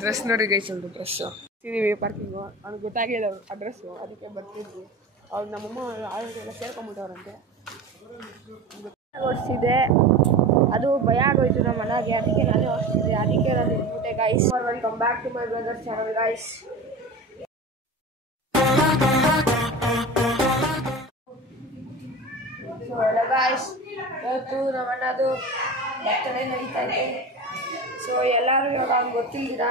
Dress ನೋಡಿ guys ಒಂದು dress ಇದೀವಿ ಪಾರ್ಕಿಂಗು ಅವ್ನಿಗೆ ಗೊತ್ತಾಗಿಲ್ಲ ಅಡ್ರೆಸ್ಸು ಅದಕ್ಕೆ ಬರ್ತಿದ್ವಿ ಅವ್ರು ನಮ್ಮಮ್ಮ ಆಳೋದೆಲ್ಲ ಸೇರ್ಕೊಂಡ್ಬಿಟ್ಟವ್ರಂತೆ ಓಡಿಸಿದೆ ಅದು ಭಯ ಆಗೋಯ್ತು ನಮ್ಮ ಮನೆಗೆ ಅದಕ್ಕೆ ನಾನೇ ಓಡಿಸಿದೆ ಅದಕ್ಕೆ ನಾನು ಇಟ್ಬಿಟ್ಟೆ guys welcome back to my brother channel guys so ಎಲ್ಲ ಗೈಸ್ ಇವತ್ತು ನಮ್ಮ ಅಣ್ಣದು ಬರ್ತಡೇ ನಡೀತಾ ಇದೆ ಸೊ ಎಲ್ಲರೂ ಇವಾಗ ಅವ್ನಿಗೆ ಗೊತ್ತಿಲ್ದಿರ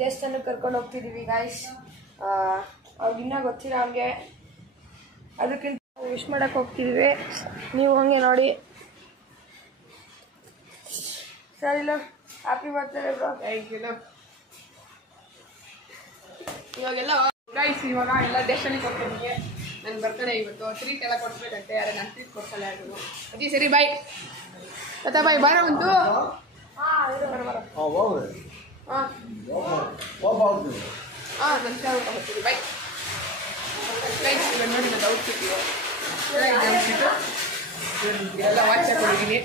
ದೇವಸ್ಥಾನಕ್ಕೆ ಕರ್ಕೊಂಡು ಹೋಗ್ತಿದ್ದೀವಿ ಗೈಸ್ ಅವ್ರಿಗೆ ಇನ್ನೂ ಗೊತ್ತಿಲ್ಲ ಅವ್ನಿಗೆ ಅದಕ್ಕಿಂತ ವಿಶ್ ಮಾಡೋಕ್ಕೆ ಹೋಗ್ತಿದ್ದೀವಿ ನೀವು ಹಂಗೆ ನೋಡಿ ಸರಿಲ್ಲ happy birthday bro thank you ಇವಾಗೆಲ್ಲ ಗೈಸ್ ಇವಾಗ ಎಲ್ಲ ದೇವಸ್ಥಾನಕ್ಕೆ ಹೋಗ್ತಿದ್ದೀವಿ ನನ್ನ ಬರ್ತಡೇ ಇವತ್ತು ಟ್ರೀಟ್ ಎಲ್ಲ ಕೊಡ್ಸ್ಬೇಕಂತೆ ಯಾರು ನಾನು ಟ್ರೀಟ್ ಕೊಡ್ಸಲ್ಲ ಯಾರು ಅದೇ ಸರಿ ಬಾಯ್ ಮತ್ತೆ ಬಾಯ್ ಬಾರ ಉಂಟು ನನ್ನ ಚಾನಲ್ ತಗೋತೀವಿ ಬಾಯ್ ಗೈಸ್ ಇವಾಗ ನೋಡಿ ನನ್ನ ಔಟ್ಫಿಟ್ ಎಲ್ಲ ವಾಚ್ ಹಾಕೊಂಡಿದ್ದೀನಿ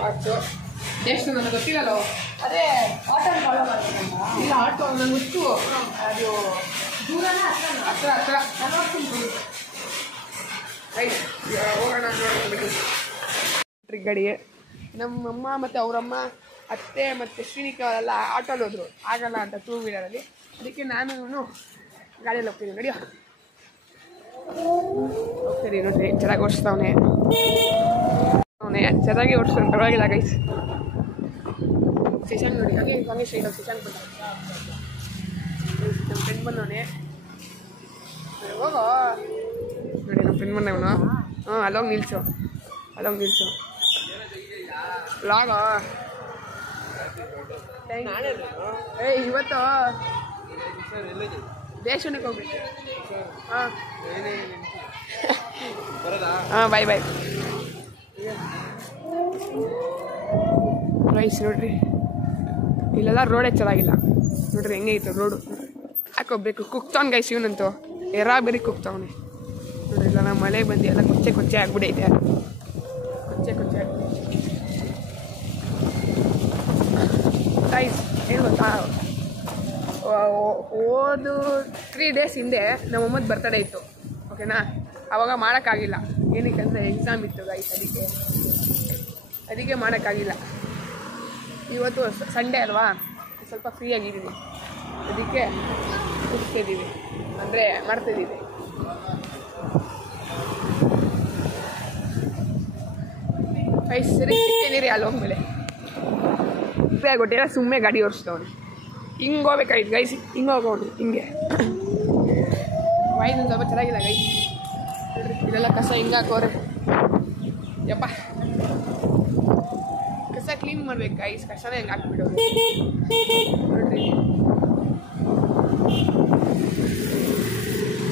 ವಾಚು ಎಷ್ಟು ನನಗೆ ಗೊತ್ತಿಲ್ಲಲ್ಲ ಅದೇ ಆಟೋನ ಫಾಲೋ ಮಾಡ್ತೀನಿ ಇಲ್ಲ ಆಟೋ ನಂಗೆ ಗೊತ್ತು ಅದು ದೂರನ ಹತ್ರ ಹತ್ರ ರೈಟ್ ಹೋಗೋಣ ನೋಡ್ಕೊಂಡು ಟ್ರಿಕ್ ಗಾಡಿಗೆ ನಮ್ಮಮ್ಮ ಮತ್ತು ಅವರಮ್ಮ ಅತ್ತೆ ಮತ್ತು ಶ್ರೀನಿಕ ಅವರೆಲ್ಲ ಆಟೋಲ್ಲಿ ಹೋದ್ರು ಆಗಲ್ಲ ಅಂತ ಟೂ ವೀಲರಲ್ಲಿ ಅದಕ್ಕೆ ನಾನು ಗಾಡಿಯಲ್ಲಿ ಹೋಗ್ತೀನಿ ನಡಿಯೋ ಹೋಗ್ತೀನಿ ನೋಡ್ರಿ ಚೆನ್ನಾಗಿ ಓಡಿಸ್ತಾವನೆ ಅವನೇ ಚೆನ್ನಾಗಿ ಓಡಿಸ್ತಾನೆ ಪರವಾಗಿಲ್ಲ ಗೈಸ್ ಸ್ಟೇಷನ್ ನೋಡಿ ಹಾಗೆ ಹಂಗೆ ಸ್ಟ್ರೈಟ್ ಸ್ಟೇಷನ್ ಬಂದ ನಮ್ಮ ಫ್ರೆಂಡ್ ಬಂದವನೇ ಹೋಗೋ ನೋಡಿ ನಮ್ಮ ಫ್ರೆಂಡ್ ಬಂದವನು ಅಲ್ಲೋಗಿ ನಿಲ್ಸು ಲಾಗೋ ಇವತ್ತು ದೇಶಕ್ಕೆ ಹೋಗ್ಬೇಕು ಹಾಂ ಬಾಯ್ ರೈಸ್ ನೋಡ್ರಿ ಇಲ್ಲೆಲ್ಲ ರೋಡೇ ಚೆನ್ನಾಗಿಲ್ಲ ನೋಡ್ರಿ ಹೆಂಗೆ ಐತೆ ರೋಡು ಹಾಕೋಬೇಕು ಕುಕ್ತಾವ್ನು ಗೈಸ್ ಇವನಂತೂ ಬೇರೆ ಕುಕ್ತಾವನೆ ನೋಡ್ರಿ ಇಲ್ಲ ನಮ್ಮ ಮಳೆ ಬಂದು ಎಲ್ಲ ಕೊಚ್ಚೆ ಆಗ್ಬಿಡೈತೆ ಕೊಚ್ಚೆ ಗೈಸ್ ಏನು ಗೊತ್ತಾ ಹೋದು 3 days ಹಿಂದೆ ನಮ್ಮಮ್ಮದ ಬರ್ತಡೇ ಇತ್ತು ಓಕೆನಾ ಆವಾಗ ಮಾಡೋಕ್ಕಾಗಿಲ್ಲ ಏನಕ್ಕೆ ಎಕ್ಸಾಮ್ ಇತ್ತು ಗೈಸ್ ಅದಕ್ಕೆ ಮಾಡೋಕ್ಕಾಗಿಲ್ಲ ಇವತ್ತು ಸಂಡೇ ಅಲ್ವಾ ಸ್ವಲ್ಪ ಫ್ರೀ ಆಗಿದ್ದೀವಿ ಅದಕ್ಕೆ ಕೂಗ್ತಿದ್ದೀವಿ ಅಂದರೆ ಮಾಡ್ತಿದ್ದೀವಿ ಗೈಸ್ ಸರಿ ಸಿಗ್ತೇನಿರಿ ಅಲ್ಲಿ ಹೋಗ್ಮೇಲೆ ಗೊತ್ತಿಲ್ಲ ಸುಮ್ಮನೆ ಗಾಡಿ ಓಡಿಸ್ತವನು ಹಿಂಗೆ ಹೋಗ್ಬೇಕಾಯ್ತು ಗೈಸ್ ಹಿಂಗೆ ಹೋಗೋನು ಹಿಂಗೆ ವಾಯ್ದು ಸ್ವಲ್ಪ ಚೆನ್ನಾಗಿಲ್ಲ ಗೈಸ್ ಇದೆಲ್ಲ ಕಸ ಹಿಂಗೆ ಹಾಕೋರೆ ಯಪ್ಪ ಕಸ ಕ್ಲೀನ್ ಮಾಡ್ಬೇಕು ಗೈಸ್ ಕಸನ ಹೆಂಗೆ ಹಾಕ್ಬಿಡೋದು ನೋಡ್ರಿ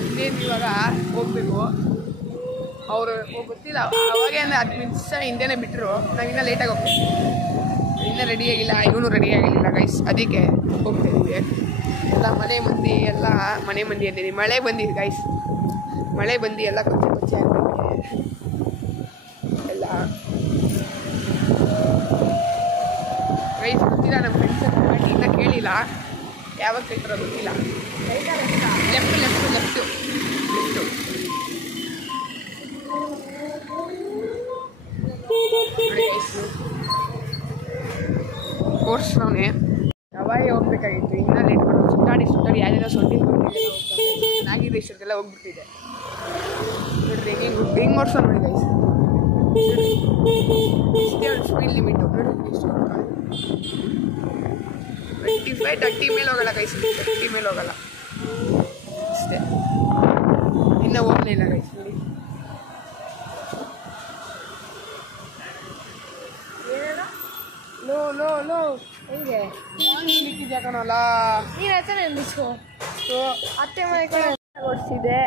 ಇನ್ನೇನು ಇವಾಗ ಹೋಗ್ಬೇಕು ಅವರು ಗೊತ್ತಿಲ್ಲ ಅವಾಗೇ ಅಂದರೆ 10 ನಿಮಿಷ ಹಿಂದೆನೇ ಬಿಟ್ಟರು ನಾವಿನ್ನೂ ಲೇಟಾಗಿ ಹೋಗ್ತೀವಿ ಇನ್ನೂ ರೆಡಿಯಾಗಿಲ್ಲ ಇವನು ರೆಡಿಯಾಗಿಲ್ಲ ಗೈಸ್ ಅದಕ್ಕೆ ಹೋಗ್ತಾಯಿದ್ವಿ ಎಲ್ಲ ಮನೆ ಮಂದಿ ಅಂತೀನಿ ಮಳೆ ಬಂದಿದೆ ಗೈಸ್ ಮಳೆ ಬಂದು ಎಲ್ಲ ಕೊಚ್ಚೆ ಆಗ್ತೈತೆ ಎಲ್ಲ ಗೈಸ್ ಗೊತ್ತಿಲ್ಲ ನಮ್ಮ ಫ್ರೆಂಡ್ಸ್ ಇನ್ನೂ ಕೇಳಿಲ್ಲ ಯಾವಾಗ ಕೇಳ್ತಾರೋ ಗೊತ್ತಿಲ್ಲ ಲೆಫ್ಟು ಕೋರ್ಸ್ನವನೇ ಯಾವಾಗ ಹೋಗ್ಬೇಕಾಗಿತ್ತು ಇನ್ನೂ ಲೇಟ್ ಮಾಡೋದು ಸುತ್ತಾಡಿ ಯಾವ್ದಾದ್ರು ಚೆನ್ನಾಗಿದೆ ಇಷ್ಟೊಂದೆಲ್ಲ ಹೋಗ್ಬಿಟ್ಟಿದೆ ನೋಡ್ರಿ ಹಿಂಗೆ ಓಡಿಸೋ ನೋಡಿ ಗೈಸ್ ಇಷ್ಟೇ ಒಂದು ಸ್ಪೀಡ್ ಲಿಮಿಟು ನೋಡಿ ಇಷ್ಟು 25-30 ಮೇಲೆ ಹೋಗಲ್ಲ ಗೈಸ್ 30 ಮೇಲೆ ಹೋಗಲ್ಲ ಅಷ್ಟೇ ಇನ್ನೂ ಹೋಗಲಿಲ್ಲ ಗೈಸ್ ನೋಡಿ ಲೋ ಹೆಂಗೆ ನಿಂತಿದ್ಯಾ ಕಣಲ್ಲ ನೀನು ಹೆಸರು ನಿಲ್ಲಿಸ್ಕೊ ಅತ್ತೆ ಮನೆ ಕಡೆ ಓಡಿಸಿದೆ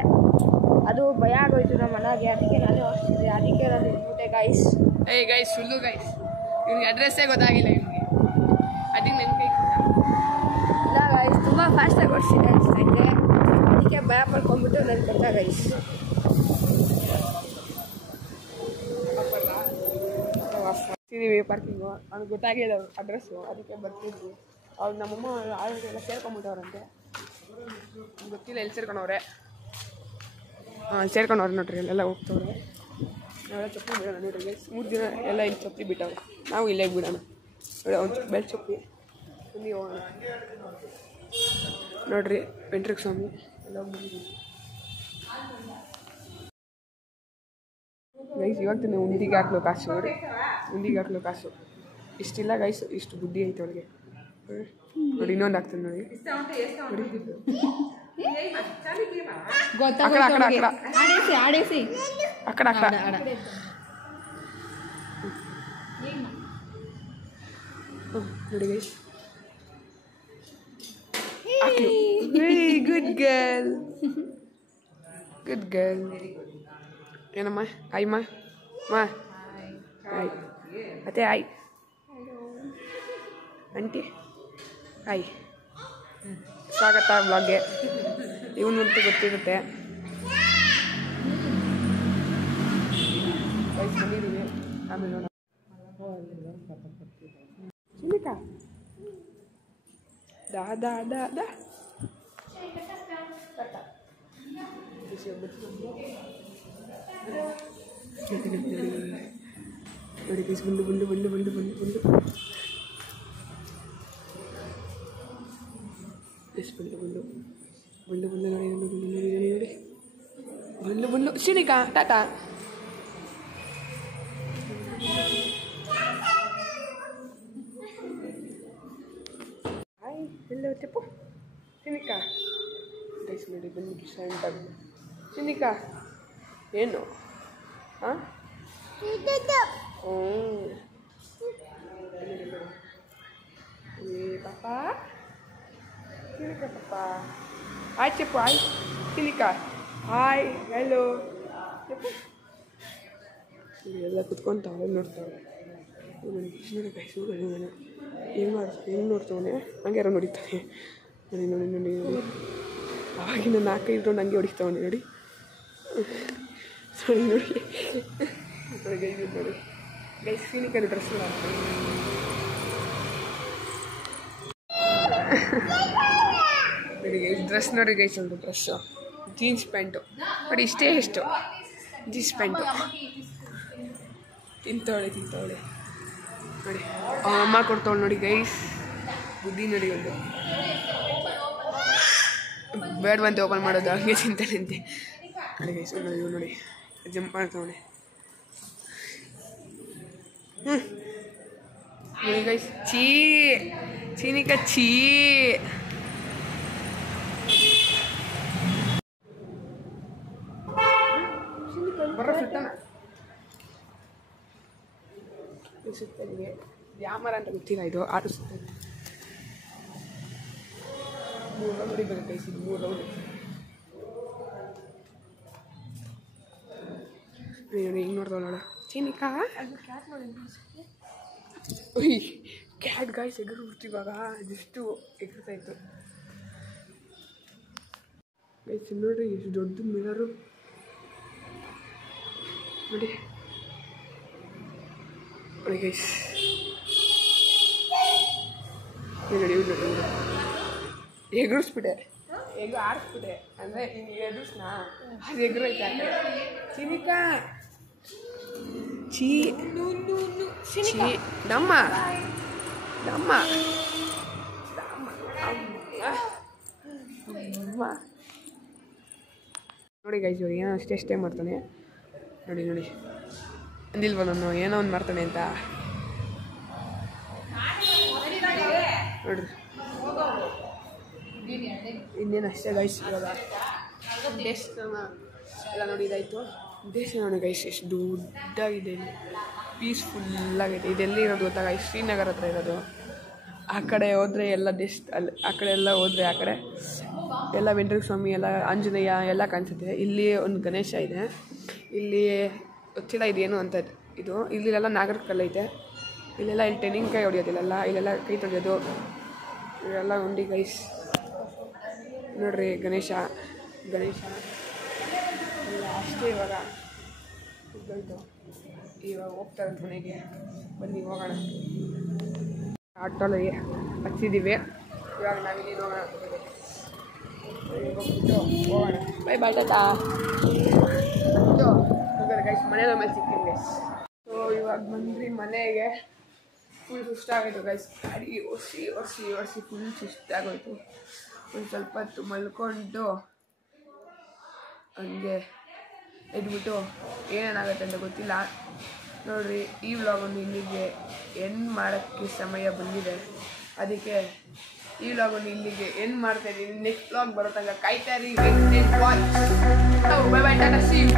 ಅದು ಭಯ ಆಗೋಯ್ತು ನಮ್ಮ ಮನೆಗೆ ಅದಕ್ಕೆ ನಾನೇ ಓಡಿಸಿದೆ ಅದಕ್ಕೆ ನಾನು ಇಟ್ಬಿಟ್ಟೆ ಗೈಸ್ ಗೈಸ್ ಸುಳ್ಳು ಗೈಸ್ ಇವ್ನಿಗೆ ಅಡ್ರೆಸ್ಸೇ ಗೊತ್ತಾಗಿಲ್ಲ ಇವ್ನಿಗೆ ಅದಕ್ಕೆ ನನ್ನ ಕೈ ಇಲ್ಲ ಗೈಸ್ ತುಂಬ ಫಾಸ್ಟಾಗಿ ಓಡಿಸಿದೆ ಅನಿಸ್ತೈತೆ ಅದಕ್ಕೆ ಭಯ ಪಡ್ಕೊಂಡ್ಬಿಟ್ಟು ನಾನು ಕೊಟ್ಟ ಗೈಸ್ ಸಿರಿವಿ ಪಾರ್ಕಿಂಗು ಅವ್ನಿಗೆ ಗೊತ್ತಾಗಿಲ್ಲ ಅಡ್ರೆಸ್ಸು, ಅದಕ್ಕೆ ಬರ್ತಿದ್ವಿ. ಅವ್ರು ನಮ್ಮಮ್ಮ ಆಳ್ಗೆಲ್ಲ ಸೇರ್ಕೊಂಬಿಟ್ಟವ್ರಂತೆ, ಗೊತ್ತಿಲ್ಲ ಎಲ್ಲಿ ಸೇರ್ಕೊಂಡವ್ರೆ. ಸೇರ್ಕೊಂಡವ್ರೆ ನೋಡ್ರಿ, ಅಲ್ಲೆಲ್ಲ ಹೋಗ್ತವ್ರೆ. ನಾವೆಲ್ಲ ಚಪ್ಪಲಿ ಬಿಡೋಣ ನೋಡ್ರಿ, 3 ದಿನ ಎಲ್ಲ ಇಲ್ಲಿ ಚಪ್ಪಲಿ ಬಿಟ್ಟವ್ರೆ. ನಾವು ಇಲ್ಲೇ ಬಿಡೋಣ ನೋಡಿ, ಒಂದು ಬೆಳ್ಳಿ ಚಪ್ಪಲಿ ಇಲ್ಲಿ ಹೋಗೋಣ ನೋಡ್ರಿ. ವೆಂಟ್ರಿಕ್ ಸ್ವಾಮಿ ಎಲ್ಲ ಹೋಗ್ಬಿಟ್ಟಿದ್ದೀವಿ ಗೈಸ್. ಇವಾಗ ತಾನೆ ಉಂಡಿಗೆ ಹಾಕ್ಲೋ ಕಾಸು ನೋಡಿ, ಉಂಡಿಗೆ ಹಾಕ್ಲೋ ಕಾಸು ಇಷ್ಟಿಲ್ಲ ಗೈಸ್, ಇಷ್ಟು ಬುದ್ಧಿ ಐತೆ ಅವ್ರಿಗೆ ನೋಡಿ. ಇನ್ನೊಂದು ಆಗ್ತದೆ ನೋಡಿ, ನೋಡಿ guys. Very good girl, good girl. ಏನಮ್ಮ ಆಯ್ಮ ಮಾ ಆಯ್ ಮತ್ತೆ ಆಯ್ ಆಂಟಿ ಆಯ್. ಸ್ವಾಗತ ಬ್ಲಾಗ್ಗೆ. ಇವನಂತೂ ಗೊತ್ತಿರುತ್ತೆ. ಬಂದಿದ್ದೀವಿ, ಆಮೇಲೆ ನೋಡೋಣ. ಸುಮಿತಾ ದಾ ದಾ ದಾ ದಾ ನೋಡಿ ಗೈಸ್, ಬಂದು ಬಂದು ಬಂದು ಬಂದು ಬಂದು ಬಂದು ಎಸ್ ಬಂದು ಬಂದು ಬಂದು ಬಂದು ನೋಡಿ ಬಂದು ಬಂದು ನೋಡಿ ನೋಡಿ ನೋಡಿ ಬಂದು ಬಂದು. ಶಿನಿಕಾ ಟಾಟಾ. ಹಾಯ್ ಎಲ್ಲೋ ತೆಪ್ಪು ಶಿನಿಕಾ ಗೈಸ್ ನೋಡಿ ಬಂದು ಸೈಂಟಾಗಿ. ಶಿನಿಕಾ ಏನು ಹಾಂ ಪಾಪ ಶಿನಿಕಾ ಪಾಪ ಹಾಯ್ చెప్పు ಹಾಯ್ ಶಿನಿಕಾ ಹಾಯ್ ಹೆಲೋ చెప్పు. ಎಲ್ಲ ಕುತ್ಕೊಂತಾವೆ ನೋಡ್ತಾವೆ. ನೋಡಿ ಗೈಸ್ ನೋಡಿ ಏನು ನೋಡ್ತಾವನೆ, ಹಂಗೆ ಯಾರೋ ನೋಡಿತಾನೆ ನೋಡಿ ನೋಡಿ ನೋಡಿ ನೋಡಿ. ಆವಾಗಿನ 4-5 ರೌಂಡ್ ಹಂಗೆ ಹೊಡಿತಾವನೆ ನೋಡಿ ನೋಡಿ ನೋಡಿ ನೋಡಿ ಗೈಸ್ ನೋಡಿ ಗೈಸ್. ಶಿನಿಕಾ ಡ್ರೆಸ್ ನೋಡಿ ಗೈಸ್, ಡ್ರೆಸ್ ನೋಡಿ ಗೈಸ್, ಒಂದು ಡ್ರೆಸ್ಸು ಜೀನ್ಸ್ ಪ್ಯಾಂಟು ನೋಡಿ, ಇಷ್ಟೇ ಎಷ್ಟು ಜೀನ್ಸ್ ಪ್ಯಾಂಟು. ತಿಂತವಳೆ ತಿಂತವಳೆ ನೋಡಿ, ಅಮ್ಮ ಕೊಡ್ತಾವಳು ನೋಡಿ ಗೈಸ್. ಬುದ್ಧಿ ನೋಡಿ ಒಂದು ಬೇಡವಂತೆ ಓಪನ್ ಮಾಡೋದು, ಹಂಗೆ ತಿಂತಾನಂತೆ ನೋಡಿ ಗೈಸ್. ನೋಡಿ ನೋಡಿ ಜಂಪ್ ಮಾಡ್ತಾವಳೆ ನೋಡಿ ಗೈಸ್. ಶಿನಿಕಾ ಛೀ. ಬರೋ ಸುತ್ತಾನ ಸುತ್ತಲಿಗೆ ಯಾಮರ ಅಂತ ಗೊತ್ತಿಲ್ಲ, ಇದು 6 ಸುತ್ತ 3 ರೌಂಡ್ ಹೊಡಿಬೇಕು ಗೈಸ್. ಇದು 3 ರೌಂಡ್ ನೋಡಿ. ಹಿಂಗೆ ನೋಡ್ದವ ನೋಡ ಶಿನಿಕಾ. ಒಯ್ ಕ್ಯಾಟ್ ಗೈಸ್ ಎಗರು ಇವಾಗ ಜಸ್ಟು ಎಗರ್ತಾ ಇತ್ತು ಗೈಸ್. ನೋಡ್ರಿ ಎಷ್ಟು ದೊಡ್ಡ ಮಿರರು ನೋಡಿ ನೋಡಿ ಗೈಸ್. ನೋಡಿ ನೋಡಿ ಎಗರಿಸ್ಬಿಟ್ಟೆ, ಆರಿಸ್ಬಿಟ್ಟೆ ಅಂದರೆ ಹಿಂಗೆ ಎದುರಿಸ್ನಾ, ಅದು ಎಗರೈತೆ. ಶಿನಿಕಾ ಛೀ ಛೀ ನಮ್ಮ ನಮ್ಮ ನೋಡಿ ಗೈಸ್. ಇವಾಗ ಏನೋ ಅಷ್ಟೇ ಮಾಡ್ತಾನೆ ನೋಡಿ ನೋಡಿ. ಅಂದಿಲ್ವ ನಾನು ಏನೋ ಒಂದು ಮಾಡ್ತಾನೆ ಅಂತ ನೋಡ್ರಿ. ಇನ್ನೇನು ಅಷ್ಟೇ ಗೈಸ್. ಇವಾಗ ದೇಶನ ಎಲ್ಲ ನೋಡಿ ಇದಾಯಿತು. ದೇಶ ನೋಡಿ ಗೈಸ್ ಎಷ್ಟು ದೊಡ್ಡಾಗಿದೆ, ಪೀಸ್ಫುಲ್ಲಾಗಿದೆ. ಇದೆಲ್ಲಿ ಇರೋದು ಗೊತ್ತಾ ಗೈಸ್? ಶ್ರೀನಗರ ಹತ್ರ ಇರೋದು. ಆ ಕಡೆ ಹೋದರೆ ಎಲ್ಲ ಅಲ್ಲಿ ಆ ಕಡೆ ಎಲ್ಲ ಹೋದರೆ ಆ ಕಡೆ ಎಲ್ಲ ವೆಂಟ್ರಿಕ್ ಸ್ವಾಮಿ ಎಲ್ಲ ಆಂಜನೇಯ ಎಲ್ಲ ಕಾಣಿಸುತ್ತೆ. ಇಲ್ಲಿ ಒಂದು ಗಣೇಶ ಇದೆ, ಇಲ್ಲಿ ಗೊತ್ತಿಲ್ಲ ಇದೇನು ಅಂತ. ಇದು ಇಲ್ಲೆಲ್ಲ ನಾಗರ ಕಲ್ಲೈತೆ. ಇಲ್ಲೆಲ್ಲ ಇಲ್ಲಿ ತೆಂಗಿನಕಾಯಿ ಹೊಡಿಯೋದಿಲ್ಲ, ಇಲ್ಲೆಲ್ಲ ಕೈ ತೊಳೆಯೋದು ಇವೆಲ್ಲ ಉಂಡಿ ಗೈಸ್. ನೋಡ್ರಿ ಗಣೇಶ ಎಲ್ಲ ಅಷ್ಟೇ. ಇವಾಗ ಇವಾಗ ಹೋಗ್ತಾರೆ ಮನೆಗೆ. ಬನ್ನಿ ಹೋಗೋಣ. ಆಟೋಲಿ ಹಚ್ಚಿದ್ದೀವಿ. ಇವಾಗ ನಾವಿಲ್ಲಿ ಹೋಗೋಣ. ಹೋಗೋಣ. Bye bye Tata. ಗೈಸ್ ಮನೆಯ ಮೇಲೆ ಸಿಗ್ತೀನಿ ಗೈಸ್. ಸೊ ಇವಾಗ ಬಂದ್ರಿ ಮನೆಗೆ. ಫುಲ್ ಸುಸ್ತಾಗೋಯ್ತು ಗೈಸ್. ಗಾಡಿ ಒರೆಸಿ ಫುಲ್ ಸುಸ್ತಾಗೋಯ್ತು. ಒಂದು ಸ್ವಲ್ಪ ಹೊತ್ತು ಮಲ್ಕೊಂಡು ಹಂಗೆ ಎದ್ಬಿಟ್ಟು ಏನೇನಾಗುತ್ತೆ ಅಂತ ಗೊತ್ತಿಲ್ಲ. ನೋಡಿರಿ, ಈ ವ್ಲಾಗನ್ನು ಇಲ್ಲಿಗೆ ಎಂಡ್ ಮಾಡೋಕ್ಕೆ ಸಮಯ ಬಂದಿದೆ. ಅದಕ್ಕೆ ಈ ವ್ಲಾಗನ್ನು ಇಲ್ಲಿಗೆ ಎಂಡ್ ಮಾಡ್ತಾ ಇದ್ದೀನಿ. ನೆಕ್ಸ್ಟ್ ವ್ಲಾಗ್ ಬರೋ ತನಕ ಕಾಯ್ತಾ ಇರಿ. Bye bye tata see you.